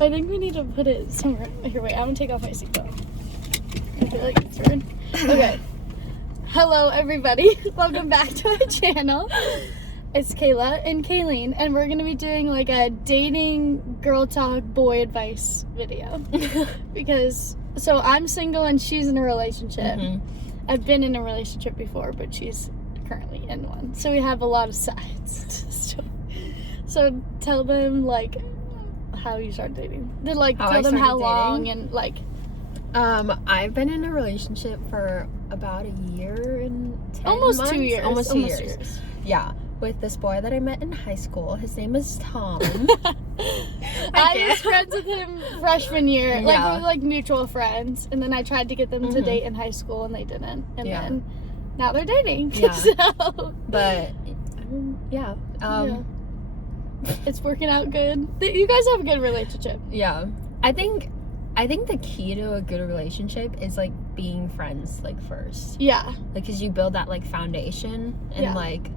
I think we need to put it somewhere. Here, wait, I'm gonna take off my seatbelt. I feel like it's weird. Okay. Hello, everybody. Welcome back to our channel. It's Kayla and Kayleen, and we're gonna be doing like a dating girl talk boy advice video. Because, so I'm single and she's in a relationship. I've been in a relationship before, but she's currently in one. So we have a lot of sides. So tell them, like, how you started dating. Then, like, tell them how long and, like... I've been in a relationship for about a year and 10 almost months. 2 years. Almost 2 years. Yeah. With this boy that I met in high school. His name is Tom. I was friends with him freshman year. Like, Yeah. we were, like, mutual friends. And then I tried to get them to date in high school, and they didn't. And then now they're dating. Yeah. So. But, yeah. It's working out good. You guys have a good relationship. Yeah. I think the key to a good relationship is, like, being friends, like, first. Yeah. Like, because you build that, like, foundation and, like...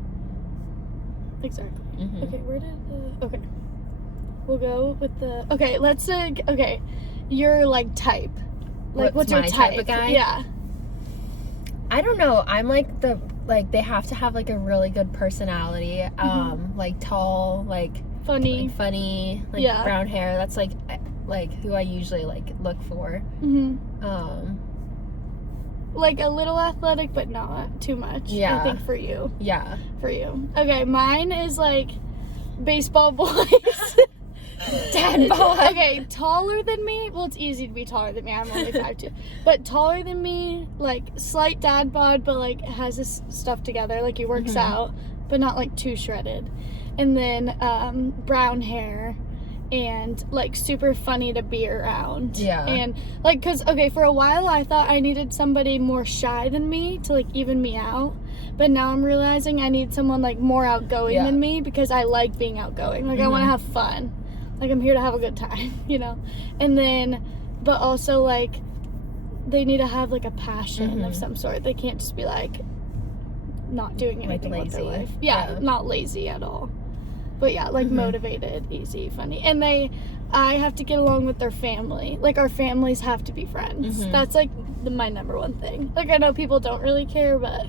Exactly. Okay, where did the... Okay. We'll go with the... Okay, let's say... Okay. Your, like, type. Like, what's your type of guy? Yeah. I don't know. I'm, like, the... Like, they have to have, like, a really good personality. Like, tall, like... Funny. Like, funny. Like, brown hair. That's, like, who I usually, like, look for. Like, a little athletic, but not too much. Yeah. I think for you. Yeah. For you. Okay, mine is, like, baseball boys. Dad bod. Okay, taller than me. Well, it's easy to be taller than me. I'm only 5'2". But taller than me, like, slight dad bod, but, like, has his stuff together. Like, he works out, but not, like, too shredded. And then brown hair. And, like, super funny to be around. Yeah. And, like, because, okay, for a while I thought I needed somebody more shy than me to, like, even me out. But now I'm realizing I need someone, like, more outgoing than me because I like being outgoing. Like, I want to have fun. Like, I'm here to have a good time, you know? And then, but also, like, they need to have, like, a passion of some sort. They can't just be, like, not doing anything with their life. Yeah, not lazy at all. But yeah, like motivated, easy, funny. And I have to get along with their family. Like, our families have to be friends. That's, like, my number one thing. Like, I know people don't really care, but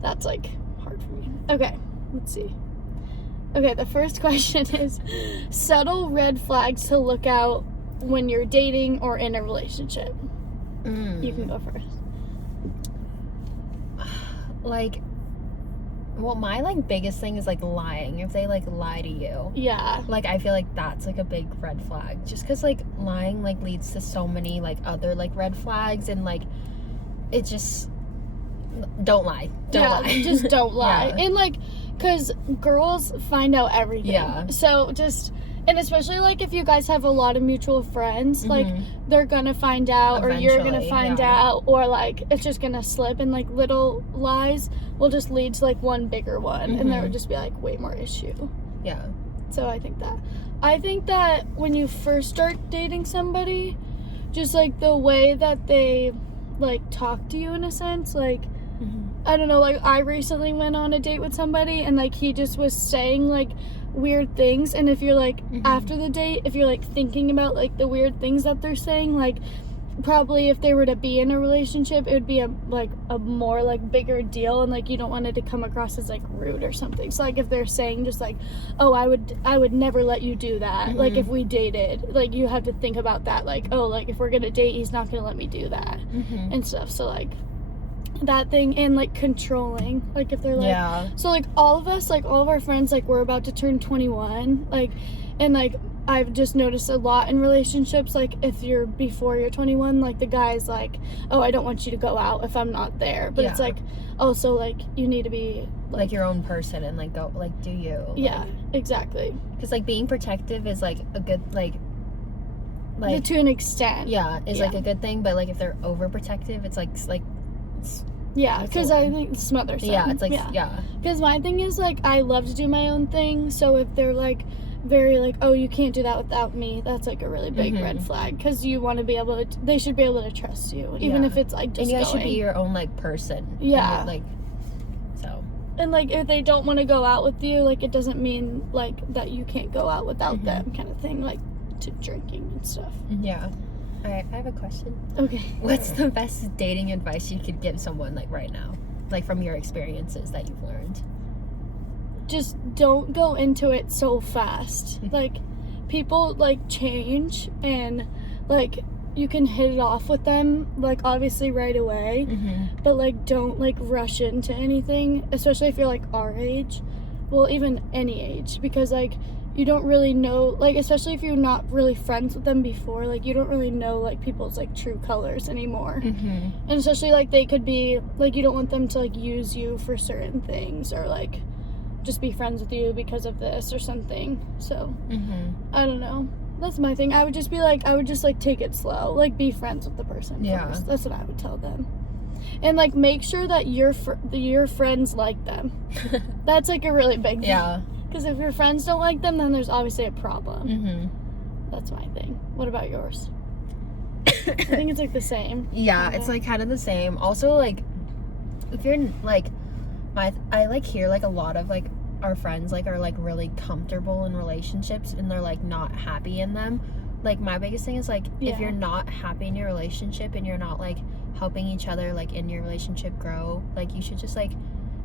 that's, like, hard for me. Okay, let's see. Okay, the first question is subtle red flags to look out when you're dating or in a relationship. You can go first. Like... Well, my, like, biggest thing is, like, lying. If they, like, lie to you. Yeah. Like, I feel like that's, like, a big red flag. Just because, like, lying, like, leads to so many, like, other, like, red flags. And, like, it just... Don't lie. Don't lie. Just don't lie. And, like, because girls find out everything. Yeah. So, just... And especially, like, if you guys have a lot of mutual friends, like, they're gonna find out, or you're gonna find out, or, like, it's just gonna slip, and, like, little lies will just lead to, like, one bigger one, and there would just be, like, way more issue. Yeah. So, I think that when you first start dating somebody, just, like, the way that they, like, talk to you, in a sense, like, I don't know, like, I recently went on a date with somebody, and, like, he just was saying, like, weird things, and if you're, like, after the date, if you're, like, thinking about, like, the weird things that they're saying, like, probably if they were to be in a relationship, it would be a more, like, bigger deal, and, like, you don't want it to come across as, like, rude or something. So, like, if they're saying just, like, oh, I would never let you do that, like, if we dated, like, you have to think about that, like, oh, like, if we're gonna date, he's not gonna let me do that, and stuff. So, like, that thing, and, like, controlling, like, if they're, like, so, like, all of us, like, all of our friends, like, we're about to turn 21, like, and, like, I've just noticed a lot in relationships, like, if you're before you're 21, like, the guy's like, oh, I don't want you to go out if I'm not there, but it's, like, also, like, you need to be, like, your own person, and, like, go, like, do you. Yeah, exactly. Because, like, being protective is, like, a good, like, to an extent. Yeah, is, like, a good thing, but, like, if they're overprotective, it's, like, yeah, because I think smother something. Yeah, it's like, Because my thing is, like, I love to do my own thing, so if they're, like, very, like, oh, you can't do that without me, that's, like, a really big red flag, because you want to be able to, they should be able to trust you, even if it's, like, just and you guys should be your own, like, person. Yeah. Like, so. And, like, if they don't want to go out with you, like, it doesn't mean, like, that you can't go out without them, kind of thing. Like, to drinking and stuff. Yeah. Alright, I have a question. Okay. What's the best dating advice you could give someone, like, right now? Like, from your experiences that you've learned? Just don't go into it so fast. Like, people, like, change, and, like, you can hit it off with them, like, obviously right away, but, like, don't, like, rush into anything, especially if you're, like, our age. Well, even any age, because, like, you don't really know, like, especially if you're not really friends with them before, like, you don't really know, like, people's, like, true colors anymore. And especially, like, they could be, like, you don't want them to, like, use you for certain things, or, like, just be friends with you because of this or something. So, I don't know. That's my thing. I would just be, like, take it slow. Like, be friends with the person first. That's what I would tell them. And, like, make sure that your friends like them. That's, like, a really big thing. Yeah. Because if your friends don't like them, then there's obviously a problem. That's my thing. What about yours? I think it's, like, the same. Yeah, it's, like, kind of the same. Also, like, if you're, like, I, like, hear, like, a lot of, like, our friends, like, are, like, really comfortable in relationships, and they're, like, not happy in them. Like, my biggest thing is, like, if you're not happy in your relationship, and you're not, like, helping each other, like, in your relationship grow, like, you should just, like,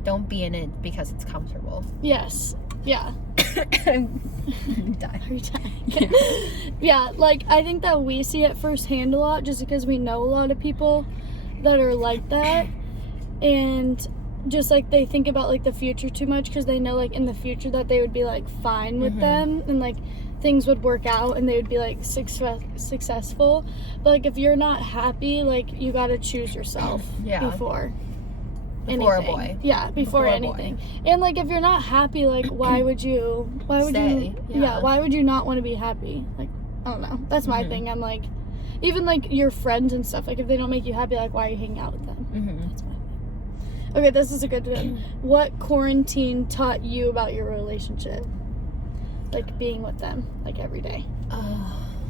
don't be in it because it's comfortable. Yes. Yeah. I'm dying. Yeah, like, I think that we see it firsthand a lot, just because we know a lot of people that are like that, and just, like, they think about, like, the future too much, because they know, like, in the future that they would be, like, fine with them, and, like, things would work out, and they would be, like, successful. But, like, if you're not happy, like, you gotta choose yourself before anything. A boy. Yeah, before anything. And, like, if you're not happy, like, why would you not want to be happy? Like, I don't know. That's my thing. I'm like, even, like, your friends and stuff, like, if they don't make you happy, like, why are you hanging out with them? That's my thing. Okay, this is a good one. What quarantine taught you about your relationship? Like, being with them, like, every day.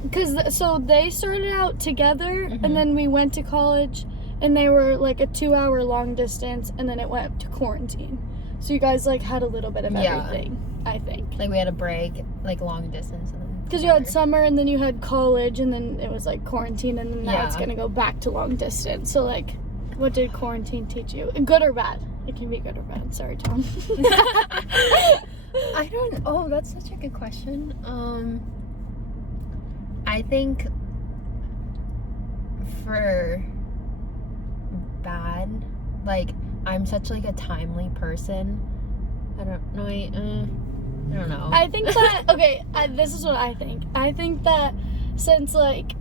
Because, so they started out together, and then we went to college, and they were, like, a 2-hour long distance, and then it went to quarantine. So you guys, like, had a little bit of everything, I think. Like, we had a break, like, long distance. Because you had summer, and then you had college, and then it was, like, quarantine, and then now it's going to go back to long distance. So, like, what did quarantine teach you? Good or bad? It can be good or bad. Sorry, Tom. I don't. Oh, that's such a good question. I think for bad, like, I'm such, like, a timely person. I don't know. I don't know. I think that this is what I think. I think that since, like,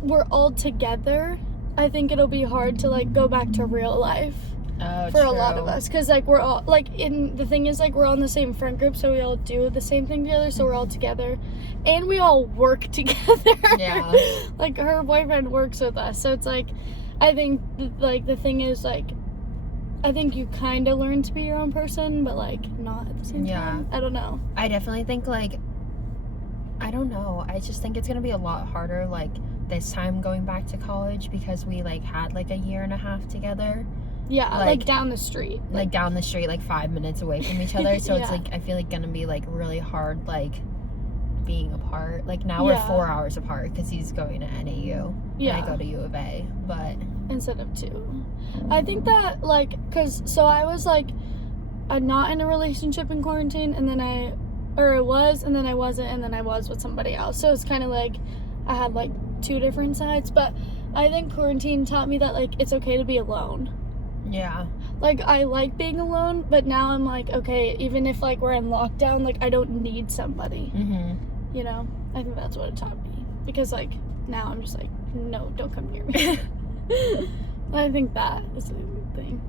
we're all together, I think it'll be hard to, like, go back to real life for a lot of us, because, like, we're all, like, the thing is, like, we're all in the same friend group, so we all do the same thing together, so we're all together, and we all work together. Yeah. Like, her boyfriend works with us, so it's, like, I think, like, the thing is, like, I think you kind of learn to be your own person, but, like, not at the same time. I don't know. I definitely think, like, I don't know. I just think it's gonna be a lot harder, like, this time going back to college, because we, like, had, like, a year and a half together. Yeah, like down the street. Like, down the street, like, 5 minutes away from each other. So it's, like, I feel like gonna be, like, really hard, like, being apart. Like, now we're 4 hours apart because he's going to NAU. Yeah. And I go to U of A, but... Instead of 2. I think that, like, so I was, like, not in a relationship in quarantine, and then I was, and then I wasn't, and then I was with somebody else. So it's kind of like I had, like, 2 different sides, but I think quarantine taught me that, like, it's okay to be alone. Yeah. Like, I like being alone, but now I'm like, okay, even if, like, we're in lockdown, like, I don't need somebody. You know? I think that's what it taught me. Because, like, now I'm just like, no, don't come near me. I think that is the thing.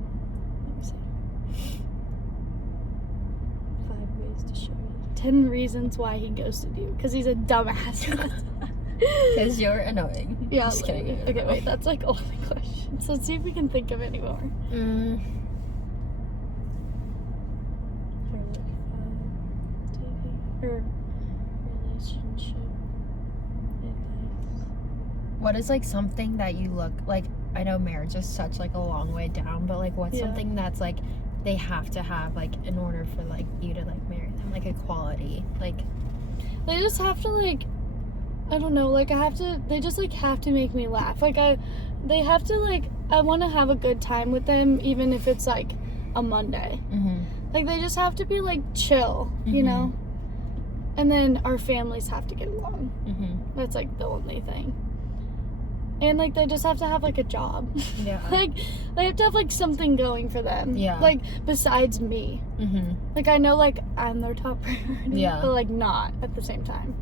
Let me see. 5 ways to show you. 10 reasons why he ghosted you. Because he's a dumbass. Because you're annoying. Yeah, just kidding. Okay, wait, that's, like, all the questions. Let's see if we can think of any more. Or relationship advice. What is, like, something that you look, like, I know marriage is such, like, a long way down, but, like, what's something that's, like, they have to have, like, in order for, like, you to, like, marry them, like, a quality, like... They just have to, like, I don't know, like, they just, like, have to make me laugh. Like, they have to, like, I want to have a good time with them, even if it's, like, a Monday. Mm-hmm. Like, they just have to be, like, chill, you know? And then our families have to get along. Mm-hmm. That's, like, the only thing. And, like, they just have to have, like, a job. Yeah. Like, they have to have, like, something going for them. Yeah. Like, besides me. Mm-hmm. Like, I know, like, I'm their top priority. Yeah. But, like, not at the same time.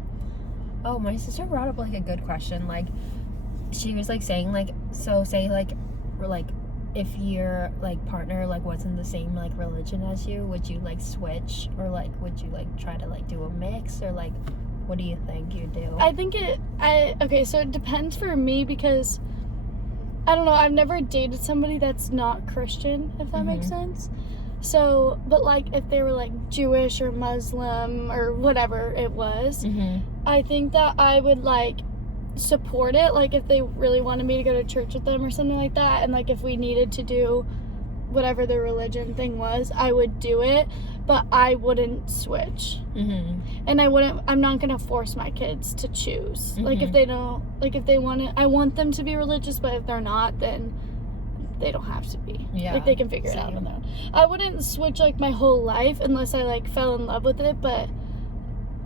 Oh, my sister brought up, like, a good question. Like, she was, like, saying, like, so say, like, if your, like, partner, like, wasn't the same, like, religion as you, would you, like, switch? Or, like, would you, like, try to, like, do a mix? Or, like, what do you think you do? I think okay, so it depends for me because, I don't know, I've never dated somebody that's not Christian, if that makes sense. So, but, like, if they were, like, Jewish or Muslim or whatever it was, I think that I would, like, support it, like, if they really wanted me to go to church with them or something like that, and, like, if we needed to do whatever the religion thing was, I would do it, but I wouldn't switch. And I'm not gonna force my kids to choose. Like, if they don't, like, if they want to, I want them to be religious, but if they're not, then they don't have to be. Yeah. Like, they can figure it out on their own. I wouldn't switch, like, my whole life unless I, like, fell in love with it, but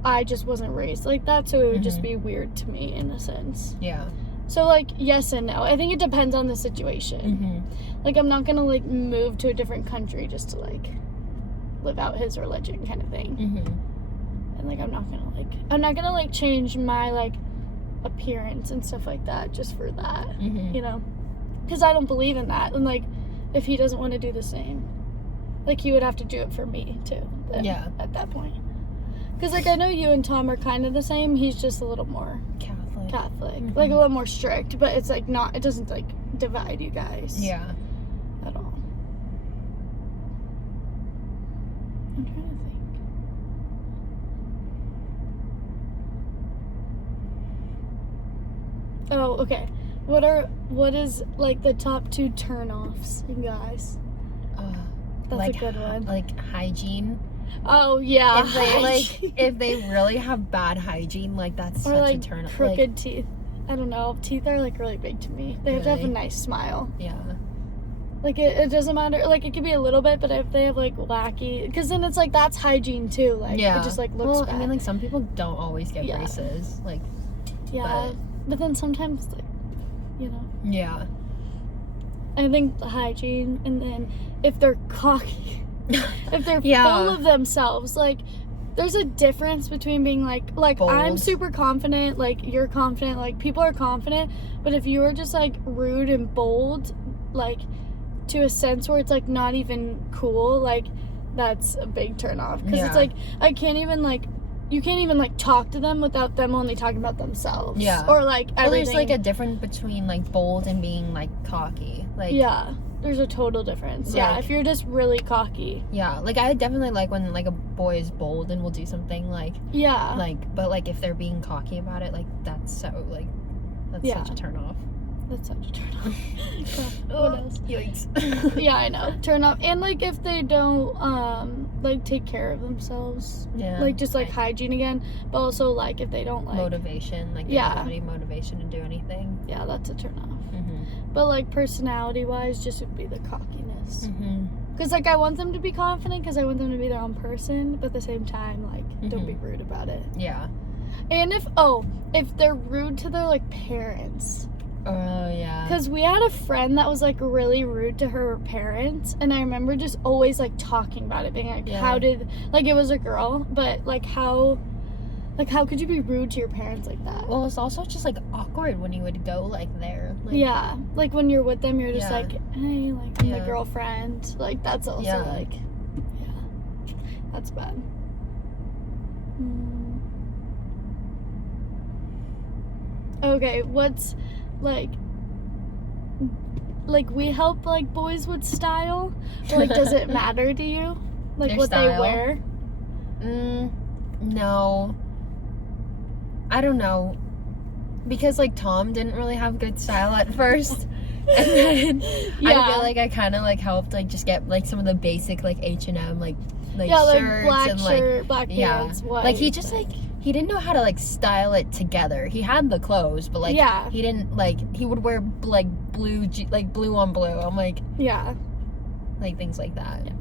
I just wasn't raised like that, so it would just be weird to me in a sense. Yeah. So, like, yes and no. I think it depends on the situation. Like, I'm not gonna, like, move to a different country just to, like, live out his religion kind of thing. And, like, I'm not gonna, like, change my, like, appearance and stuff like that just for that, you know? Because I don't believe in that. And, like, if he doesn't want to do the same, like, he would have to do it for me, too. Yeah. At that point. Because, like, I know you and Tom are kind of the same. He's just a little more Catholic. Like, a little more strict. But it's, like, not, it doesn't, like, divide you guys. Yeah. At all. I'm trying to think. Oh, okay. What is, like, the top 2 turn-offs, you guys? That's like, a good one. Like, hygiene. Oh, yeah. If they, like, if they really have bad hygiene, like, that's or, such like, a turn off. crooked Like, teeth. I don't know. Teeth are, like, really big to me. They have to have a Really? nice smile. yeah. Like, it doesn't matter. Like, it could be a little bit, but if they have, like, wacky... Because then it's, like, that's hygiene, too. Like, Yeah. it just, like, looks Well, bad. I mean, like, some people don't always get Yeah. braces. Like, yeah. But then sometimes, like, you know... yeah. I think the hygiene, and then if they're cocky... if they're Yeah. full of themselves, like... There's a difference between being, like... Bold. I'm super confident, like, you're confident, like, people are confident. But if you are just, like, rude and bold, like... to a sense where it's, like, not even cool, like, that's a big turn off. Because it's, like, I can't even, like, you can't even, like, talk to them without them only talking about themselves. Yeah. Or, like, Well, everything. there's, like, a difference between, like, bold and being, like, cocky. Like, yeah. There's a total difference. Yeah. Like- If you're just really cocky. yeah. Like, I definitely like when, like, a boy is bold and will do something, like, Yeah. but, like, if they're being cocky about it, like, that's so, like, that's Yeah. such a turn off. That's such a turn off. What else? Yikes. Yeah, I know. Turn off. And, like, if they don't, like, take care of themselves. Yeah. Like, just, like, hygiene again. But also, like, if they don't, like... Motivation. Like, they Yeah. don't have any motivation to do anything. Yeah, that's a turn off. Mm-hmm. But, like, personality-wise, just would be the cockiness. Mm-hmm. Because, like, I want them to be confident because I want them to be their own person. But at the same time, like, don't be rude about it. Yeah. And if they're rude to their, like, parents. Oh, yeah. Because we had a friend that was, like, really rude to her parents. And I remember just always, like, talking about it. Being like, how did... Like, it was a girl. But, like, how could you be rude to your parents like that? Well, it's also just, like, awkward when you would go, like, there. Like, Yeah. Like, when you're with them, you're just Yeah. like, hey, like, I'm the Yeah. girlfriend. Like, that's also, Yeah. like... Yeah. That's bad. Okay, what's... Like, we help, like, boys with style. Like, does it matter to you? Like, Their what style? they wear? No. I don't know. Because, like, Tom didn't really have good style at first. And then I feel like I kind of, like, helped, like, just get, like, some of the basic, like, H&M, like yeah, like, shirts black and, shirt, black yeah. pants, white. Like, he just, like, he didn't know how to, like, style it together. He had the clothes, but, like, Yeah. he didn't, like, he would wear, like, blue on blue. I'm like, yeah. like, things like that. Yeah.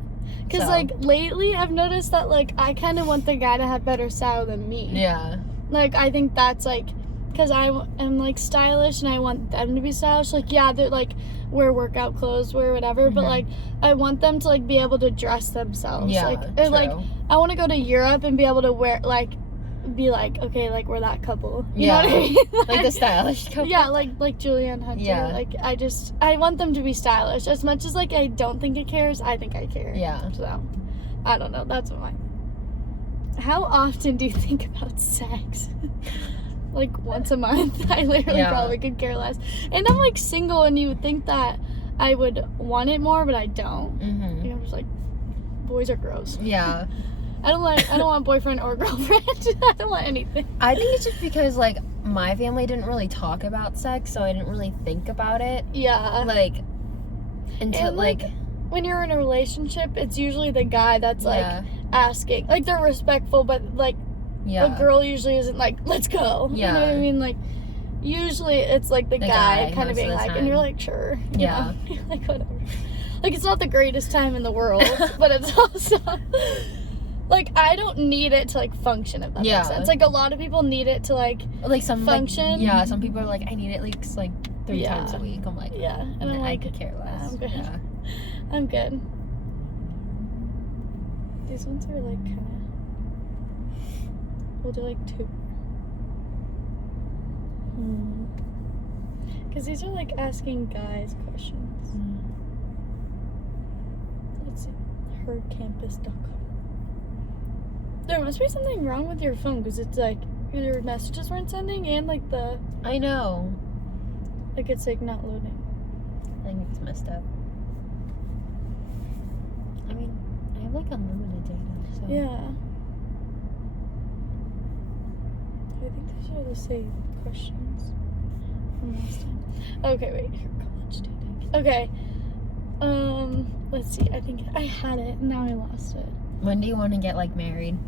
Because, So. like, lately I've noticed that, like, I kind of want the guy to have better style than me. Yeah. Like, I think that's, like, because I am, like, stylish and I want them to be stylish. Like, yeah, they're, like, wear workout clothes, wear whatever, but, like, I want them to, like, be able to dress themselves. Yeah, like, true. like, I want to go to Europe and be able to wear, like, be like, okay, like, we're that couple. You know what I mean? Like the stylish couple. Yeah, like Julianne Hunter. Yeah. Like, I want them to be stylish. As much as, like, I don't think it cares, I think I care. Yeah. So, I don't know. That's what How often do you think about sex? Like, once a month? I literally probably could care less. And I'm, like, single, and you would think that I would want it more, but I don't. Mm-hmm. You know, I'm just like, boys are gross. Yeah. I don't want boyfriend or girlfriend. I don't want anything. I think it's just because, like, my family didn't really talk about sex, so I didn't really think about it. Yeah. Like, until, And, like, when you're in a relationship, it's usually the guy that's, like, asking. Like, they're respectful, but, like, a girl usually isn't like, let's go. Yeah. You know what I mean? Like, usually it's, like, the guy kind of being like, and you're like, sure. Yeah. You know? Like, whatever. Like, it's not the greatest time in the world, but it's also... Like, I don't need it to, like, function, if that makes sense. Like, a lot of people need it to, like some function. Like, some people are like, I need it, like 3 times a week. I'm like, yeah. And I'm like, I could care less. I'm good. Yeah. I'm good. These ones are, like, kind of... We'll do, like, 2. Because these are, like, asking guys questions. Let's see. Hercampus.com. There must be something wrong with your phone, because it's, like, your messages weren't sending, and, like, the... I know. Like, it's, like, not loading. I think it's messed up. I mean, I have, like, unlimited data, so... Yeah. I think these are the same questions from last time. Okay, wait. Here, college dating. Okay. Let's see. I think I had it, and now I lost it. When do you want to get, like, married?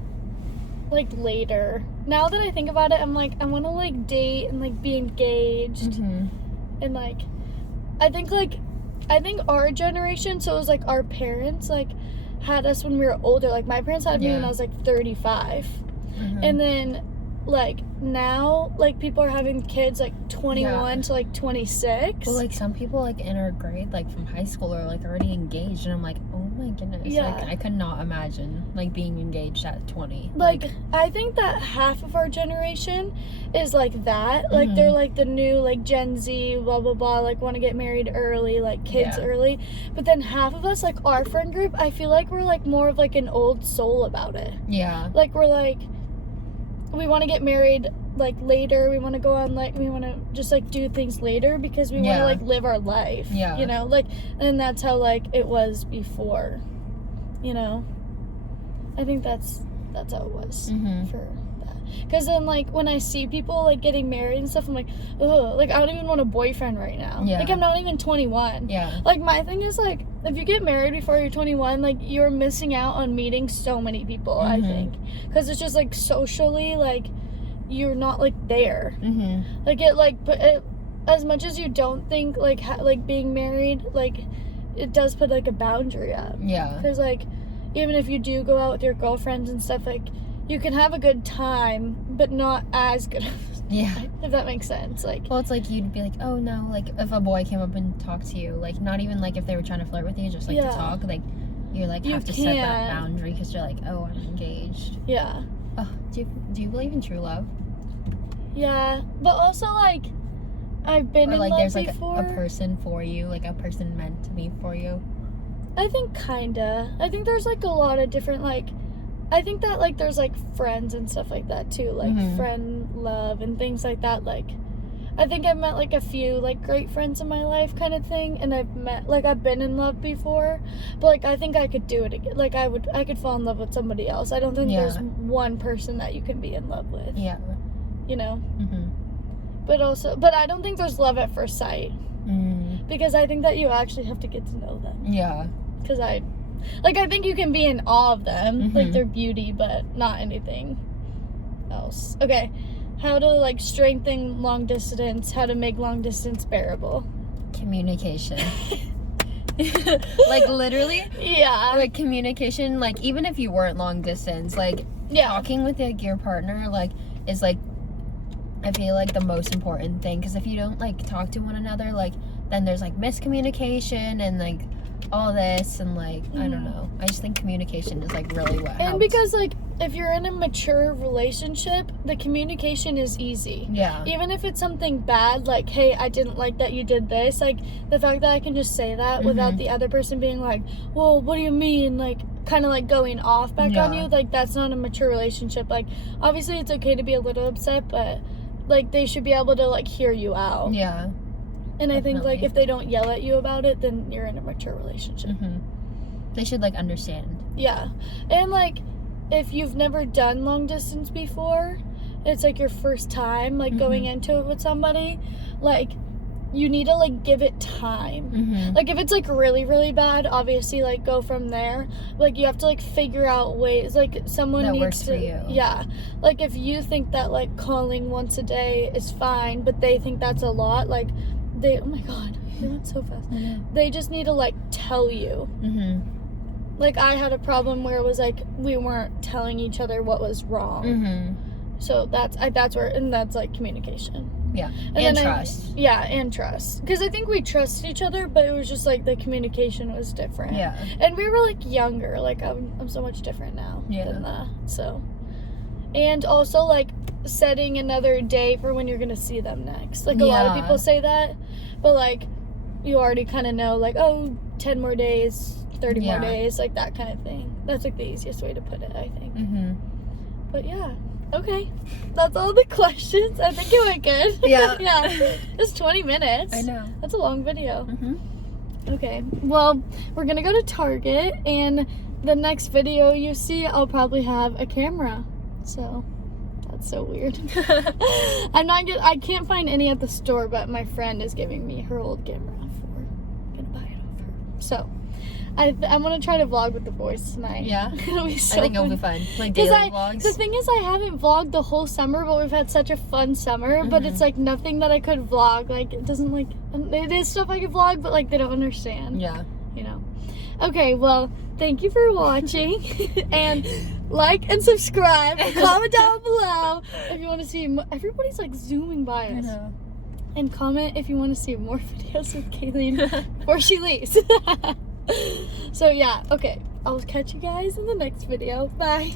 Like, later. Now that I think about it, I'm like, I want to, like, date and, like, be engaged. And, like, I think our generation, so it was, like, our parents, like, had us when we were older. Like, my parents had me when I was, like, 35. And then, like, now, like, people are having kids, like, 21 to, like, 26. Well, like, some people, like, in our grade, like, from high school are, like, already engaged. And I'm like, oh, my goodness. Yeah. Like, I could not imagine, like, being engaged at 20. Like, I think that half of our generation is like that. Like, they're, like, the new, like, Gen Z, blah, blah, blah, like, want to get married early, like, kids early. But then half of us, like, our friend group, I feel like we're, like, more of, like, an old soul about it. Yeah. Like, we're, like, we want to get married, like, later. We want to go on, like, we want to just, like, do things later because we want to, like, live our life. Yeah. You know? Like, and that's how, like, it was before. You know? I think that's how it was for that. Because then, like, when I see people, like, getting married and stuff, I'm like, ugh, like, I don't even want a boyfriend right now. Yeah. Like, I'm not even 21. Yeah. Like, my thing is, like, if you get married before you're 21, like, you're missing out on meeting so many people, I think. Because it's just, like, socially, like, you're not, like, there. Like, it, like, but it, as much as you don't think, like, like, being married, like, it does put, like, a boundary up. Yeah. Because, like, even if you do go out with your girlfriends and stuff, like, you can have a good time, but not as good. Yeah. If that makes sense. Like, well, it's like you'd be like, oh no, like if a boy came up and talked to you, like not even like if they were trying to flirt with you, just like to talk, like you like have to set that boundary because you're like, oh, I'm engaged. Yeah. Oh, do you believe in true love? Yeah, but also like I've been or, in like, love there's like before. a person for you, like a person meant to be for you. I think kinda. I think there's like a lot of different like. I think that like there's like friends and stuff like that too, like friend love and things like that. Like, I think I've met like a few like great friends in my life, kind of thing, and I've been in love before, but like I think I could do it again. Like I could fall in love with somebody else. I don't think there's one person that you can be in love with. Yeah. You know. But I don't think there's love at first sight. Because I think that you actually have to get to know them. Yeah. Because I think you can be in awe of them, like their beauty, but not anything else. Okay. How to, like, strengthen long distance, how to make long distance bearable. Communication. Like, literally, Yeah. like, communication, like, even if you weren't long distance, like, talking with, like, your partner, like, is, like, I feel like the most important thing, because if you don't, like, talk to one another, like, then there's, like, miscommunication and, like, all this, and, like, I don't know. I just think communication is, like, really what helps. And because, like, if you're in a mature relationship, the communication is easy. Yeah. Even if it's something bad, like, hey, I didn't like that you did this, like, the fact that I can just say that without the other person being like, well, what do you mean, like, kind of, like, going off back on you, like, that's not a mature relationship. Like, obviously it's okay to be a little upset, but, like, they should be able to, like, hear you out. Yeah. And I Definitely. think, like, if they don't yell at you about it, then you're in a mature relationship. They should, like, understand. Yeah. And, like, if you've never done long distance before, it's, like, your first time, like, going into it with somebody, like, you need to, like, give it time. Like, if it's, like, really, really bad, obviously, like, go from there. Like, you have to, like, figure out ways, like, someone That needs works to... for you. Yeah. Like, if you think that, like, calling once a day is fine, but they think that's a lot, like, they... Oh, my God. They went so fast. They just need to, like, tell you. Like, I had a problem where it was, like, we weren't telling each other what was wrong. So that's where, and that's, like, communication. Yeah. And trust. And trust. Because I think we trust each other, but it was just, like, the communication was different. Yeah. And we were, like, younger. Like, I'm so much different now than that. So. And also, like, setting another day for when you're going to see them next. Like, a lot of people say that, but, like, you already kind of know, like, oh, 10 more days, 30 more days, like, that kind of thing. That's, like, the easiest way to put it, I think. But, yeah. Okay. That's all the questions. I think it went good. Yeah. Yeah. It's 20 minutes. I know. That's a long video. Okay. Well, we're going to go to Target, and the next video you see, I'll probably have a camera. So, that's so weird. I can't find any at the store, but my friend is giving me her old camera I'm going to buy it off her. So, I'm going to try to vlog with the boys tonight. Yeah. It'll be so I think fun. it'll be fun. Like daily vlogs. The thing is, I haven't vlogged the whole summer, but we've had such a fun summer. But it's like nothing that I could vlog. Like, it doesn't like, it is stuff I could vlog, but like they don't understand. Yeah. You know. Okay, well, thank you for watching. And like and subscribe. And comment down below if you want to see more. Everybody's like zooming by us. I know. And comment if you want to see more videos with Kayleen before she leaves. So yeah, okay. I'll catch you guys in the next video. Bye.